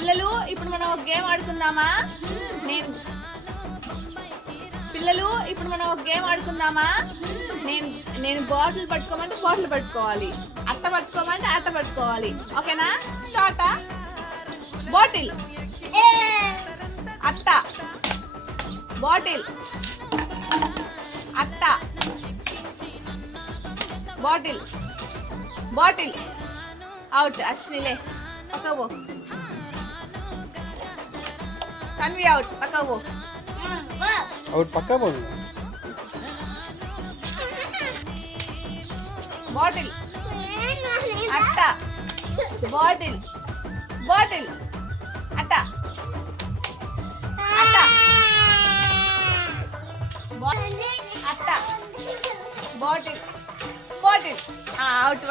పిల్లలు ఇప్పుడు మనం ఒక గేమ్ ఆడుకుందామా? నేను బాటిల్ పట్టుకోమంటే బాటిల్ పట్టుకోవాలి, అట్ట పట్టుకోమంటే అట్ట పట్టుకోవాలి. ఓకేనా? స్టార్ట్. బాటిల్, అట్ట, బాటిల్, అట్ట, బాటిల్, బాటిల్. అవుట్. అశ్వినిలే పక్కవో. తన్వి అవుట్. పక్కవో. అవుట్. పక్కా పోదు. బాటిల్, అట్ట, బాటిల్, బాటిల్, అట్ట, అట్ట, అట్ట, బాటిల్, బాటిల్. అవుట్.